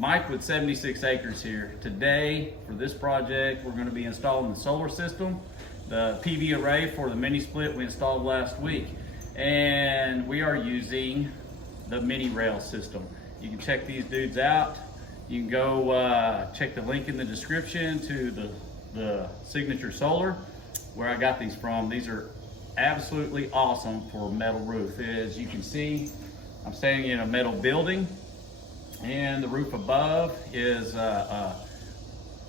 Mike with 76 acres here. Today, for this project, we're going to be installing the solar system, the PV array for the mini split we installed last week. And we are using the mini rail system. You can check these dudes out. You can go check the link in the description to the Signature Solar, where I got these from. These are absolutely awesome for a metal roof. As you can see, I'm standing in a metal building, and the roof above is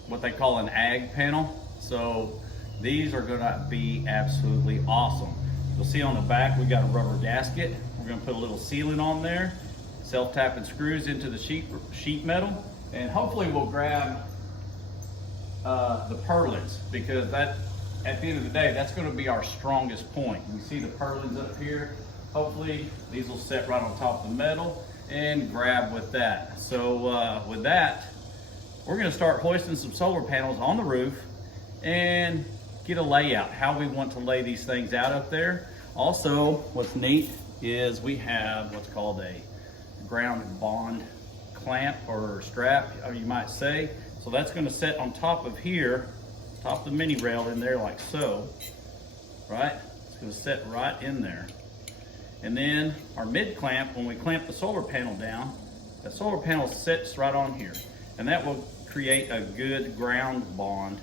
what they call an ag panel. So these are gonna be absolutely awesome. You'll see on the back, we got a rubber gasket. We're gonna put a little sealant on there, self-tapping screws into the sheet metal, and hopefully we'll grab the purlins, because that, at the end of the day, that's gonna be our strongest point. You see the purlins up here? Hopefully these will set right on top of the metal and grab with that. So with that, we're gonna start hoisting some solar panels on the roof and get a layout, how we want to lay these things out up there. Also, what's neat is we have what's called a ground bond clamp or strap, you might say. So that's gonna set on top of here, top of the mini rail in there like so, right? It's gonna set right in there. And then our mid clamp, when we clamp the solar panel down, the solar panel sits right on here. And that will create a good ground bond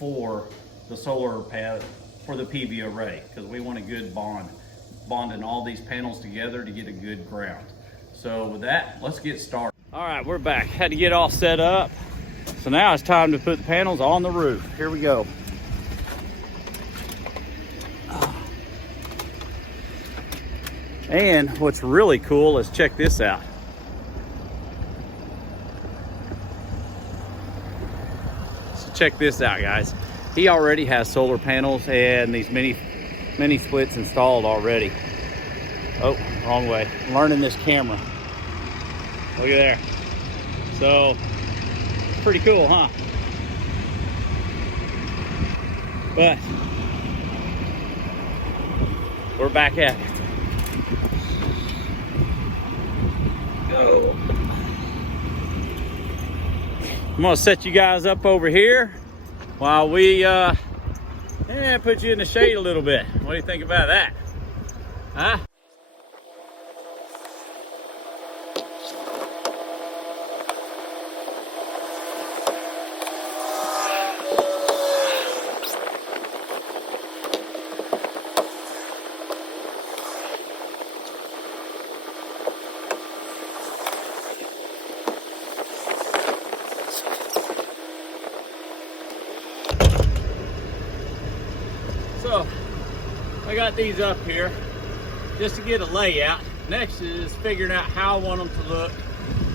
for the solar panel, for the PV array, because we want a good bonding all these panels together to get a good ground. So with that, let's get started. All right, we're back. Had to get all set up. So now it's time to put the panels on the roof. Here we go. And what's really cool is, check this out. So check this out, guys. He already has solar panels and these mini splits installed already. Oh, wrong way. I'm learning this camera. Look at there. So, pretty cool, huh? But we're back at it. Go. I'm gonna set you guys up over here while we put you in the shade a little bit. What do you think about that? Huh? So I got these up here just to get a layout. Next is figuring out how I want them to look,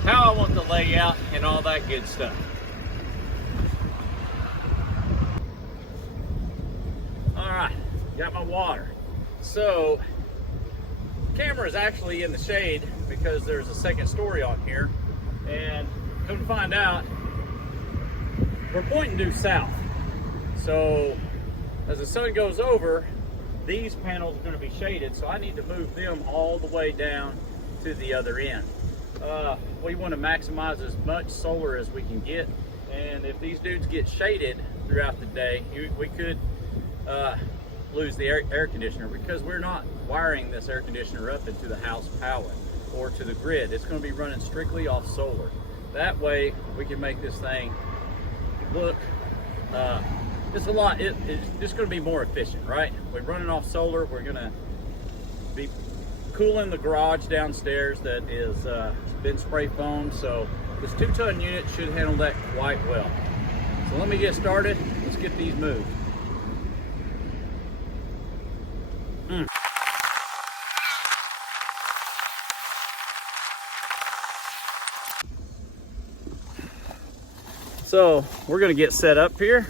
how I want the layout, and all that good stuff. All right, got my water. So camera is actually in the shade because there's a second story on here, and come to find out, we're pointing due south. So as the sun goes over, these panels are going to be shaded, so I need to move them all the way down to the other end. We want to maximize as much solar as we can get, and if these dudes get shaded throughout the day, we could lose the air conditioner, because we're not wiring this air conditioner up into the house power or to the grid. It's going to be running strictly off solar. That way we can make this thing look it's just going to be more efficient, right? We're running off solar. We're going to be cooling the garage downstairs that is been spray foamed, so this 2-ton unit should handle that quite well. So let me get started. Let's get these moved. So we're going to get set up here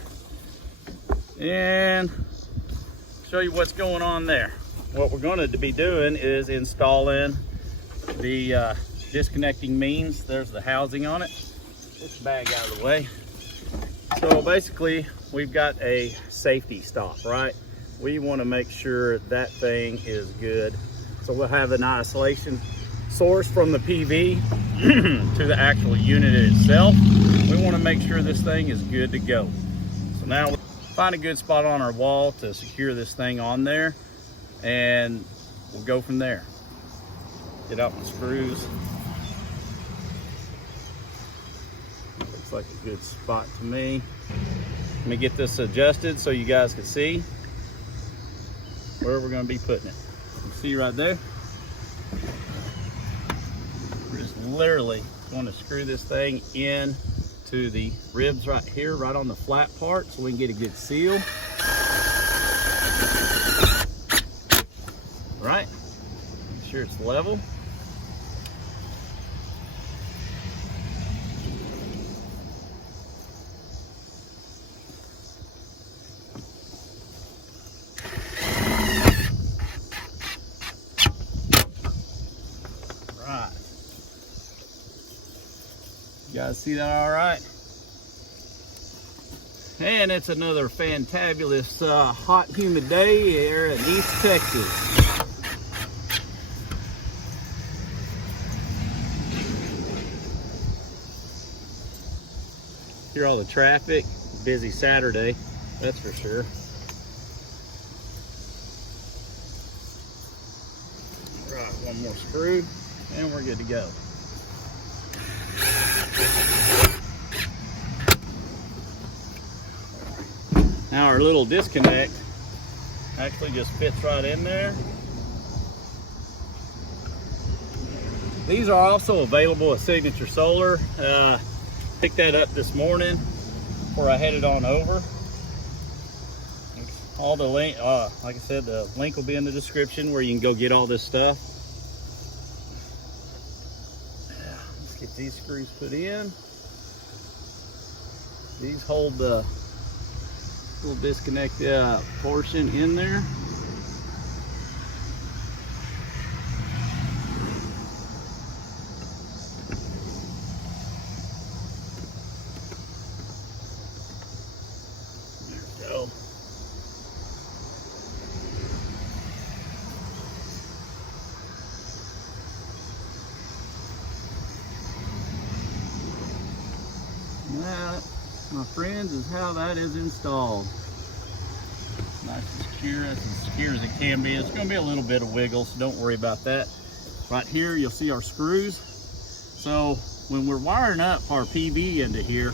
and show you what's going on there. What we're going to be doing is installing the disconnecting means. There's the housing on it. Get the bag out of the way. So basically, we've got a safety stop, right? We want to make sure that thing is good. So we'll have an isolation source from the PV to the actual unit itself. We want to make sure this thing is good to go. So now we'll find a good spot on our wall to secure this thing on there, and we'll go from there. Get out my screws. Looks like a good spot to me. Let me get this adjusted so you guys can see where we're going to be putting it. You see right there? We're just literally going to screw this thing in to the ribs right here, right on the flat part, so we can get a good seal. Right, make sure it's level. Right. You guys see that all right? And it's another fantabulous hot, humid day here in East Texas. Hear all the traffic. Busy Saturday, that's for sure. Right, one more screw, and we're good to go. Now our little disconnect actually just fits right in there. These are also available at Signature Solar. Picked that up this morning before I headed on over. All the link, like I said, the link will be in the description where you can go get all this stuff. Let's get these screws put in. These hold the little disconnect portion in there. That, my friends, is how that is installed. Nice and secure, as secure as it can be. It's going to be a little bit of wiggle, so don't worry about that. Right here, you'll see our screws. So when we're wiring up our PV into here,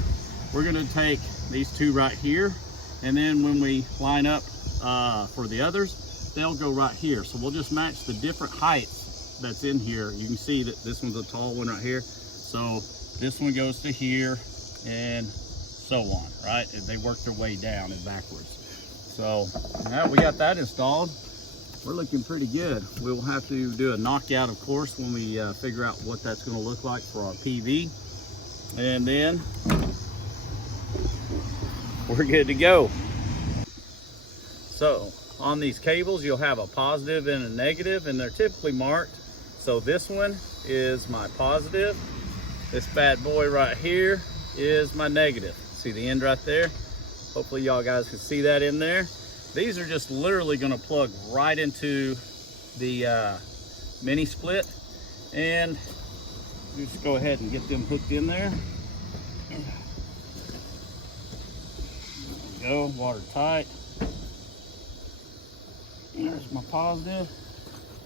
we're going to take these two right here, and then when we line up for the others, they'll go right here. So we'll just match the different heights that's in here. You can see that this one's a tall one right here. So this one goes to here, and so on, right? They work their way down and backwards. So now we got that installed. We're looking pretty good. We'll have to do a knockout, of course, when we figure out what that's going to look like for our PV. And then we're good to go. So on these cables, you'll have a positive and a negative, and they're typically marked. So this one is my positive. This bad boy right here is my negative. See the end right there? Hopefully y'all guys can see that in there. These are just literally gonna plug right into the mini split, and just go ahead and get them hooked in there. There we go, watertight. There's my positive.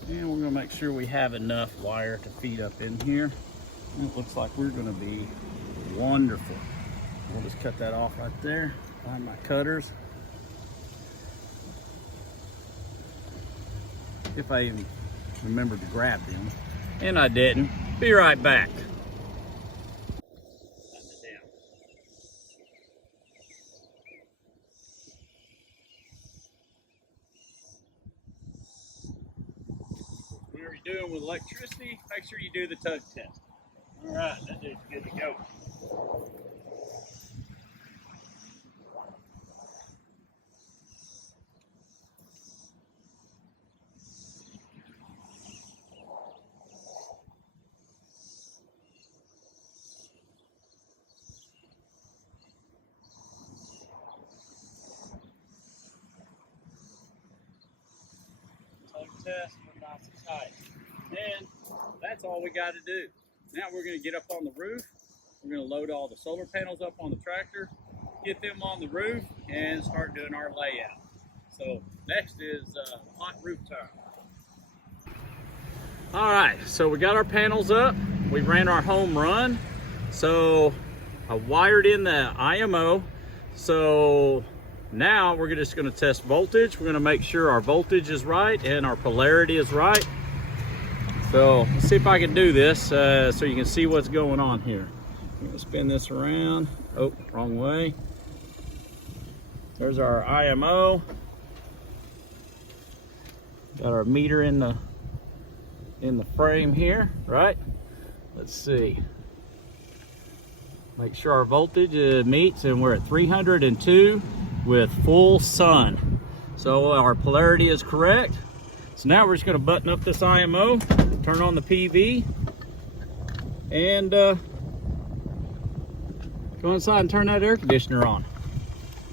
And we're gonna make sure we have enough wire to feed up in here. And it looks like we're gonna be wonderful. We'll just cut that off right there. Find my cutters. If I even remembered to grab them. And I didn't. Be right back. Whatever you're doing with electricity, make sure you do the tug test. All right, that dude's good to go. Tug test, we're nice and tight. And That's all we got to do. Now we're going to get up on the roof. We're going to load all the solar panels up on the tractor, get them on the roof, and start doing our layout. So next is hot roof time. All right, so we got our panels up. We ran our home run. So I wired in the IMO. So now we're just going to test voltage. We're going to make sure our voltage is right and our polarity is right. So let's see if I can do this so you can see what's going on here. I'm going to spin this around. Oh, wrong way. There's our IMO. Got our meter in the frame here, right? Let's see. Make sure our voltage meets, and we're at 302 with full sun. So our polarity is correct. So now we're just going to button up this IMO, turn on the PV, and go inside and turn that air conditioner on.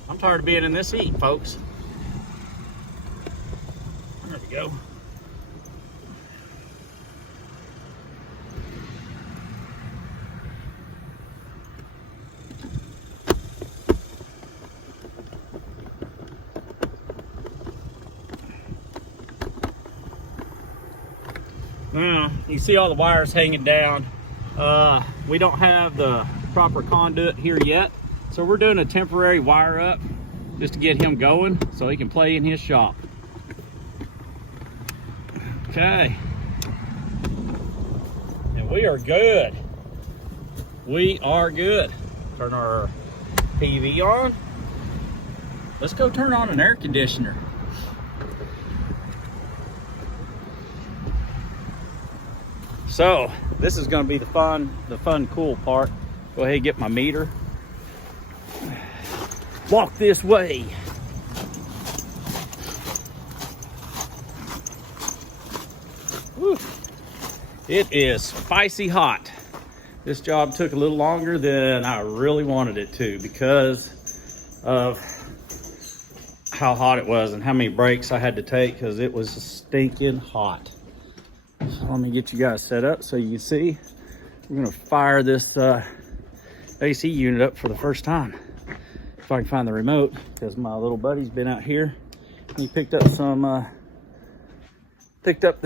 I'm tired of being in this heat, folks. There we go. Now, you see all the wires hanging down. We don't have the proper conduit here yet, so we're doing a temporary wire up just to get him going so he can play in his shop. Okay. And we are good. We are good. Turn our PV on. Let's go turn on an air conditioner. So this is going to be the fun, cool part. Go ahead and get my meter. Walk this way. Whew. It is spicy hot. This job took a little longer than I really wanted it to because of how hot it was and how many breaks I had to take because it was stinking hot. So let me get you guys set up so you can see. We're gonna fire this AC unit up for the first time. If I can find the remote, because my little buddy's been out here. He picked up the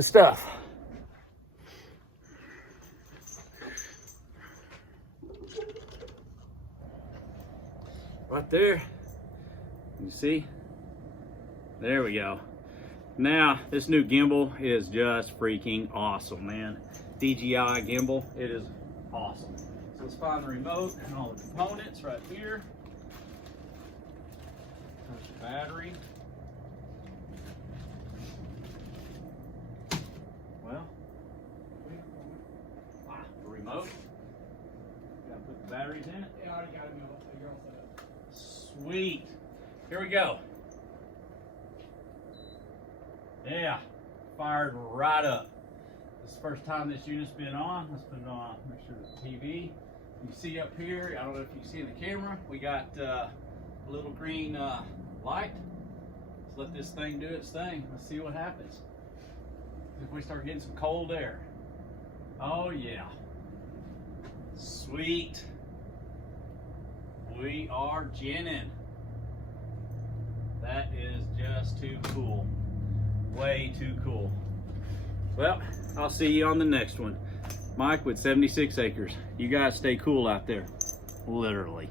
stuff. Right there, you see? There we go. Now, this new gimbal is just freaking awesome, man. DJI gimbal, it is awesome. So let's find the remote and all the components right here. There's the battery. Well, the remote. Gotta put the batteries in it. Yeah, I already got it. You're all set up. Sweet. Here we go. Yeah, fired right up. This is the first time this unit's been on. Let's put it on, make sure the TV. You see up here, I don't know if you see in the camera, we got a little green light. Let's let this thing do its thing. Let's see what happens. If we start getting some cold air. Oh yeah. Sweet. We are ginning. That is just too cool. Way too cool. Well, I'll see you on the next one. Mike with 76 Acres. You guys stay cool out there. Literally.